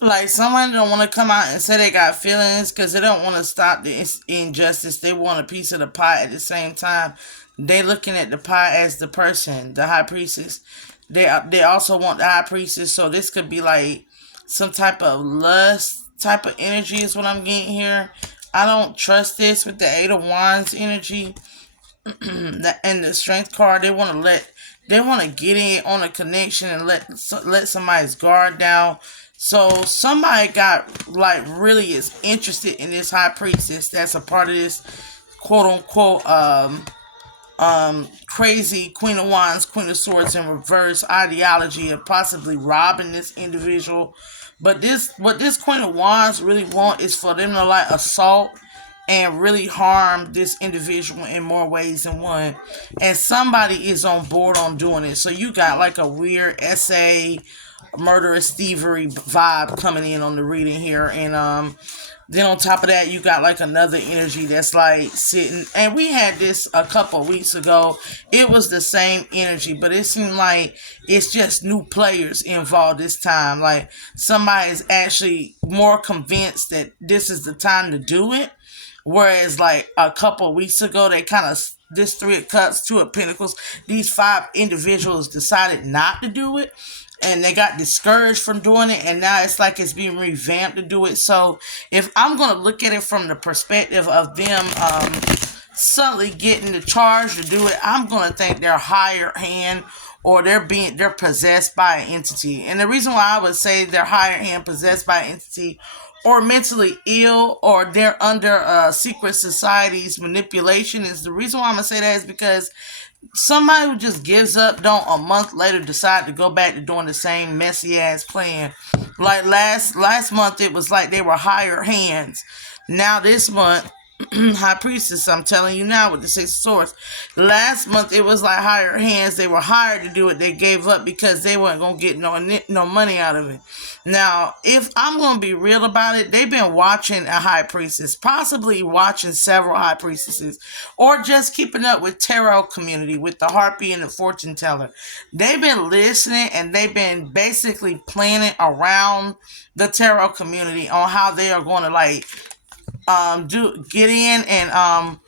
Like somebody don't want to come out and say they got feelings because they don't want to stop the injustice. They want a piece of the pie at the same time. They looking at the pie as the person, the high priestess. They also want the high priestess. So this could be like some type of lust type of energy is what I'm getting here. I don't trust this with the Eight of Wands energy. And the Strength card. They want to get in on a connection and let somebody's guard down. So somebody got like really is interested in this high priestess that's a part of this quote unquote crazy Queen of Wands, Queen of Swords in reverse ideology of possibly robbing this individual. But this what this Queen of Wands really want is for them to like assault and really harm this individual in more ways than one. And somebody is on board on doing it. So you got like a weird essay, murderous thievery vibe coming in on the reading here. And then on top of that, you got like another energy that's like sitting. And we had this a couple of weeks ago. It was the same energy, but it seemed like it's just new players involved this time. Like somebody is actually more convinced that this is the time to do it. Whereas like a couple of weeks ago, they kind of this Three of Cups, Two of Pentacles, these five individuals decided not to do it, and they got discouraged from doing it, and now it's like it's being revamped to do it. So if I'm gonna look at it from the perspective of them suddenly getting the charge to do it, I'm gonna think they're higher hand or they're possessed by an entity. And the reason why I would say they're higher hand possessed by an entity or mentally ill or they're under secret society's manipulation is the reason why I'm gonna say that is because somebody who just gives up don't a month later decide to go back to doing the same messy ass plan. Like last month it was like they were higher hands. Now this month high priestess, I'm telling you now with the Six of Swords. Last month it was like higher hands. They were hired to do it. They gave up because they weren't gonna get no money out of it. Now, if I'm gonna be real about it, they've been watching a high priestess, possibly watching several high priestesses, or just keeping up with tarot community with the harpy and the fortune teller. They've been listening and they've been basically planning around the tarot community on how they are going to like do get in and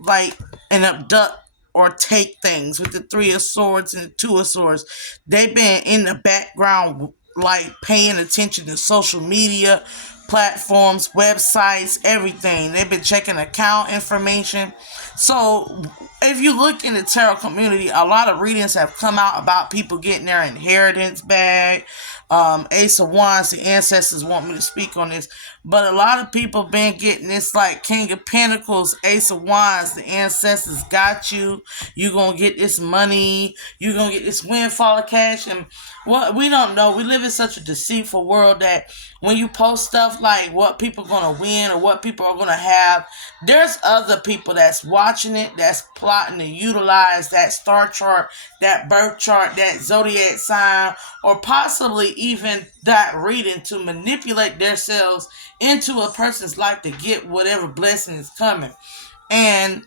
like and abduct or take things with the Three of Swords and the Two of Swords. They've been in the background like paying attention to social media platforms, websites, everything. They've been checking account information. So if you look in the tarot community, a lot of readings have come out about people getting their inheritance back. Ace of Wands, the ancestors want me to speak on this, but a lot of people been getting this like King of Pentacles, Ace of Wands, the ancestors got you. You gonna get this money. You gonna get this windfall of cash, and what we don't know. We live in such a deceitful world that when you post stuff like what people gonna win or what people are gonna have, there's other people that's watching it, that's plotting to utilize that star chart, that birth chart, that zodiac sign, or possibly even that reading to manipulate themselves into a person's life to get whatever blessing is coming. And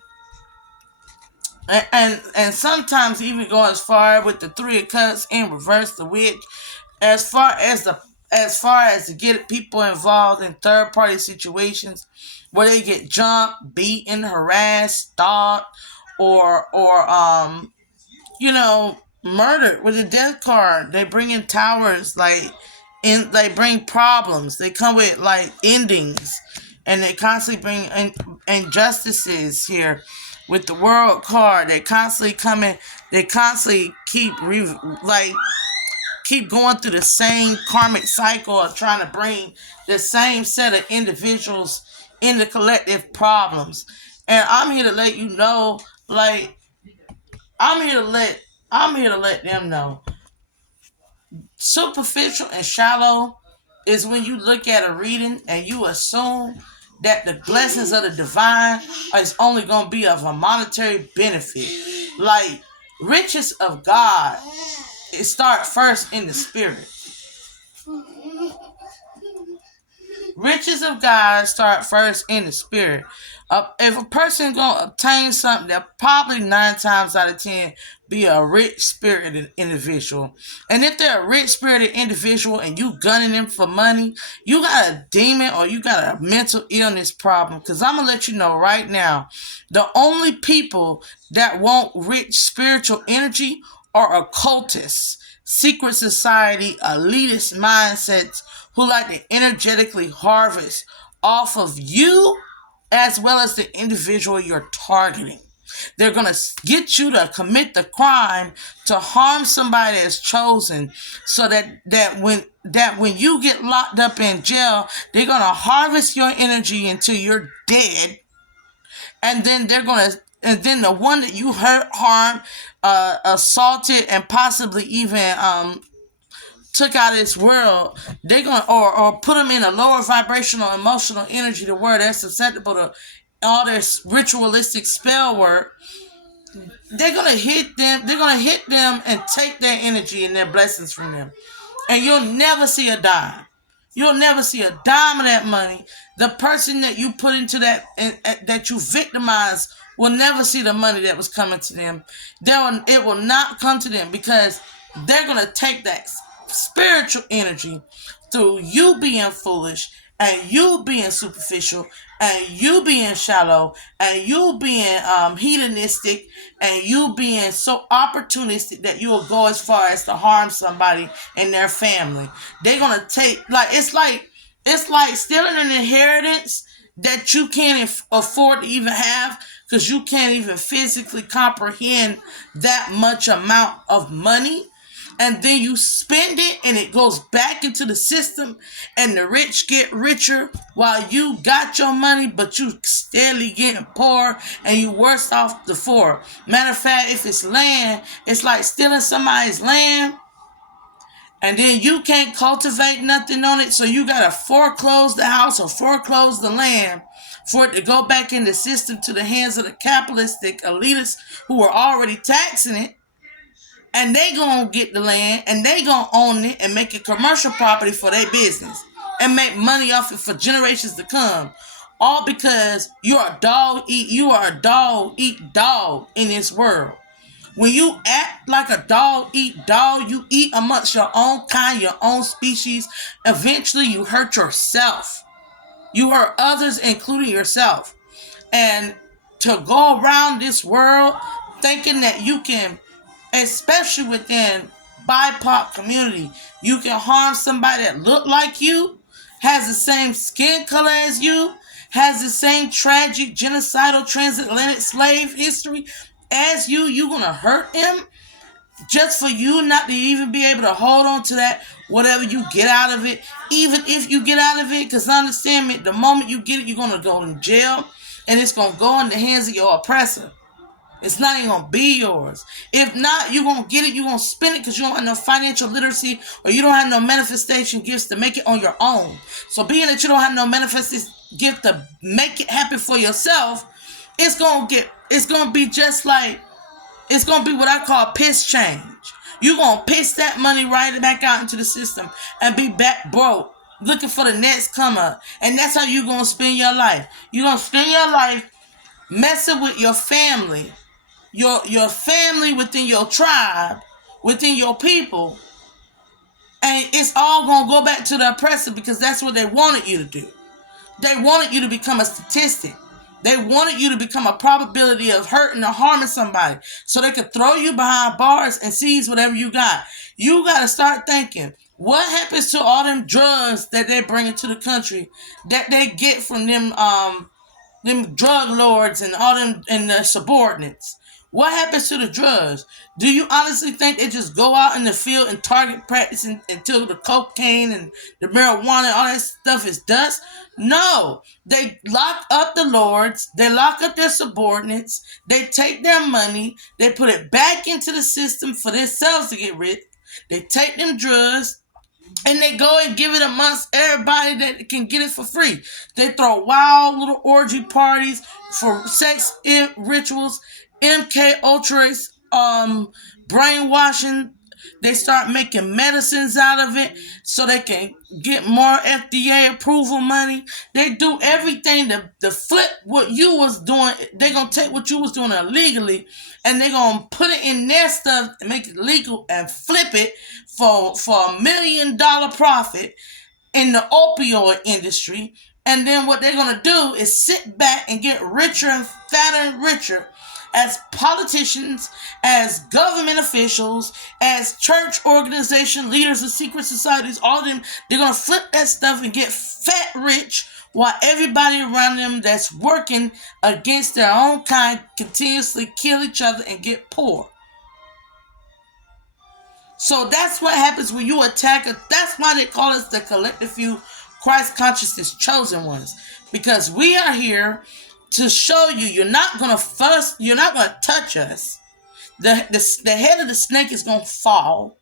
and sometimes even go as far with the Three of Cups in reverse, the witch, as far as to get people involved in third party situations where they get jumped, beaten, harassed, stalked, or murdered with a death card. They bring in towers they bring problems. They come with like endings, and they constantly bring injustices here with the world card. They constantly come in. They constantly keep going through the same karmic cycle of trying to bring the same set of individuals into collective problems. And I'm here to let you know, like I'm here to let them know. Superficial and shallow is when you look at a reading and you assume that the blessings of the divine is only going to be of a monetary benefit. Like riches of God, it start first in the spirit. Riches of God start first in the spirit. If a person gonna obtain something, they'll probably 9 times out of 10 be a rich spirited individual. And if they're a rich spirited individual and you gunning them for money, you got a demon or you got a mental illness problem. Cause I'm gonna let you know right now, the only people that want rich spiritual energy are occultists, secret society, elitist mindsets who like to energetically harvest off of you as well as the individual you're targeting. They're going to get you to commit the crime to harm somebody that's chosen so that when you get locked up in jail, they're going to harvest your energy until you're dead. And then the one that you hurt, harmed, assaulted, and possibly even took out of this world, they're gonna or put them in a lower vibrational emotional energy to where they're susceptible to all this ritualistic spell work. They're gonna hit them. They're gonna hit them and take their energy and their blessings from them, and you'll never see a dime. You'll never see a dime of that money. The person that you put into that and that you victimize will never see the money that was coming to them. It will not come to them because they're gonna take that spiritual energy through you being foolish and you being superficial and you being shallow and you being hedonistic and you being so opportunistic that you will go as far as to harm somebody and their family. They're gonna take it's like stealing an inheritance that you can't afford to even have because you can't even physically comprehend that much amount of money, and then you spend it and it goes back into the system and the rich get richer while you got your money but you steadily getting poor and you worse off the poor. Matter of fact, if it's land, it's like stealing somebody's land and then you can't cultivate nothing on it, so you gotta foreclose the house or foreclose the land for it to go back in the system to the hands of the capitalistic elitists who are already taxing it, and they gonna get the land and they gonna own it and make it commercial property for their business and make money off it for generations to come. All because you are a dog eat dog in this world. When you act like a dog eat dog, you eat amongst your own kind, your own species. Eventually you hurt yourself. You hurt others, including yourself. And to go around this world thinking that you can, especially within BIPOC community, you can harm somebody that look like you, has the same skin color as you, has the same tragic genocidal transatlantic slave history as you're gonna hurt him just for you not to even be able to hold on to that whatever you get out of it, even if you get out of it, because understand me, the moment you get it, you're gonna go in jail and it's gonna go in the hands of your oppressor. It's not even gonna be yours. If not, you're gonna get it, you're gonna spend it because you don't have no financial literacy or you don't have no manifestation gifts to make it on your own. So being that you don't have no manifestation gift to make it happen for yourself, it's gonna be just like, it's gonna be what I call piss change. You're gonna piss that money right back out into the system and be back broke, looking for the next come up. And that's how you're gonna spend your life. You're gonna spend your life messing with your family, your family within your tribe, within your people, and it's all gonna go back to the oppressor because that's what they wanted you to do. They wanted you to become a statistic. They wanted you to become a probability of hurting or harming somebody so they could throw you behind bars and seize whatever you got. You got to start thinking, what happens to all them drugs that they bring into the country that they get from them drug lords and all them and their subordinates? What happens to the drugs? Do you honestly think they just go out in the field and target practice until the cocaine and the marijuana and all that stuff is dust? No. They lock up the lords. They lock up their subordinates. They take their money. They put it back into the system for themselves to get rich. They take them drugs and they go and give it amongst everybody that can get it for free. They throw wild little orgy parties for sex rituals, MK Ultras, brainwashing. They start making medicines out of it so they can get more FDA approval money. They do everything to flip what you was doing. They're going to take what you was doing illegally and they're going to put it in their stuff and make it legal and flip it for $1 million profit in the opioid industry. And then what they're going to do is sit back and get richer and fatter and richer as politicians, as government officials, as church organization leaders of secret societies, all of them. They're going to flip that stuff and get fat rich while everybody around them that's working against their own kind continuously kill each other and get poor. So that's what happens when you attack. That's why they call us the collective few, Christ consciousness chosen ones. Because we are here to show you you're not going to touch us. The head of the snake is going to fall.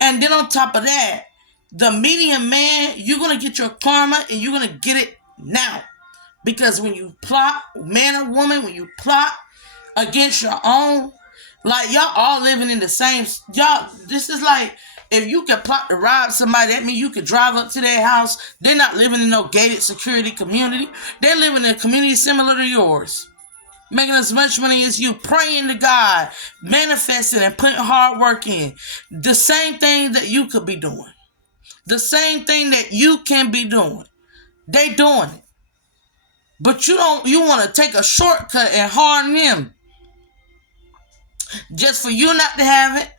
And then on top of that, the medium man, you're going to get your karma and you're going to get it now. Because when you plot, man or woman, when you plot against your own, like y'all all living in the same, this is like, if you can plot to rob somebody, that means you could drive up to their house. They're not living in no gated security community. They're living in a community similar to yours. Making as much money as you, praying to God, manifesting and putting hard work in. The same thing that you could be doing. The same thing that you can be doing. They doing it. But you want to take a shortcut and harm them. Just for you not to have it,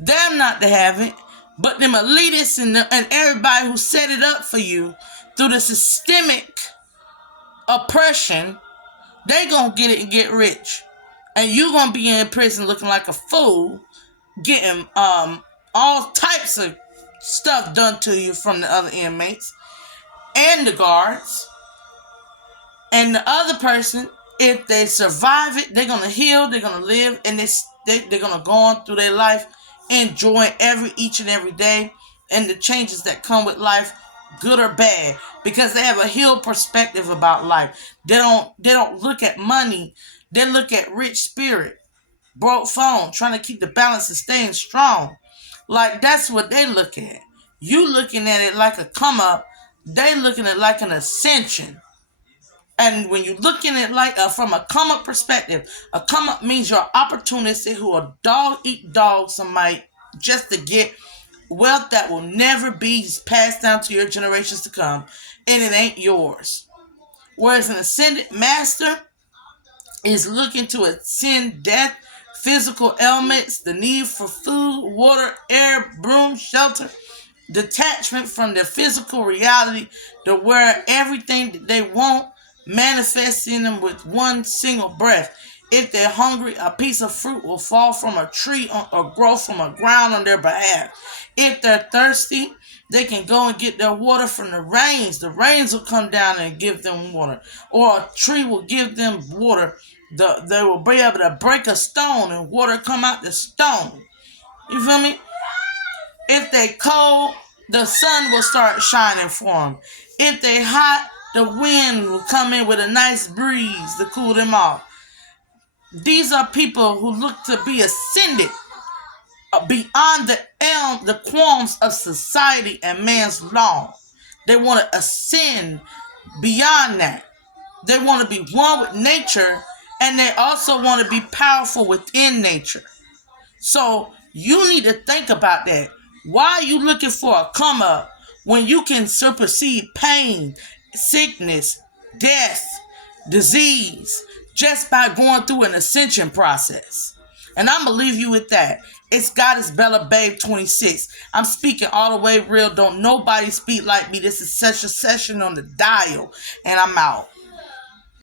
them not to have it, but them elitists and everybody who set it up for you through the systemic oppression, they gonna get it and get rich. And you gonna be in prison looking like a fool, getting all types of stuff done to you from the other inmates and the guards. And the other person, if they survive it, they're gonna heal, they're gonna live, and they're gonna go on through their life, enjoying each and every day, and the changes that come with life, good or bad, because they have a healed perspective about life. They don't look at money. They look at rich spirit, broke phone, trying to keep the balance and staying strong. Like that's what they look at. You looking at it like a come up. They looking at it like an ascension. And when you're looking at like from a come up perspective, a come up means you're opportunistic who are dog eat dog somebody just to get wealth that will never be passed down to your generations to come, and it ain't yours. Whereas an ascended master is looking to ascend death, physical ailments, the need for food, water, air, room, shelter, detachment from their physical reality to where everything that they want manifests in them with one single breath. If they're hungry, a piece of fruit will fall from a tree or grow from a ground on their behalf. If they're thirsty, they can go and get their water from the rains. The rains will come down and give them water. Or a tree will give them water. They will be able to break a stone and water come out the stone. You feel me? If they cold, the sun will start shining for them. If they hot, the wind will come in with a nice breeze to cool them off. These are people who look to be ascended beyond the qualms of society and man's law. They want to ascend beyond that. They want to be one with nature, and they also want to be powerful within nature. So you need to think about that. Why are you looking for a come up when you can supersede pain, sickness, death, disease, just by going through an ascension process? And I'm going to leave you with that. It's Goddess Bella Babe 26. I'm speaking all the way real. Don't nobody speak like me. This is Sesha Session on the dial. And I'm out.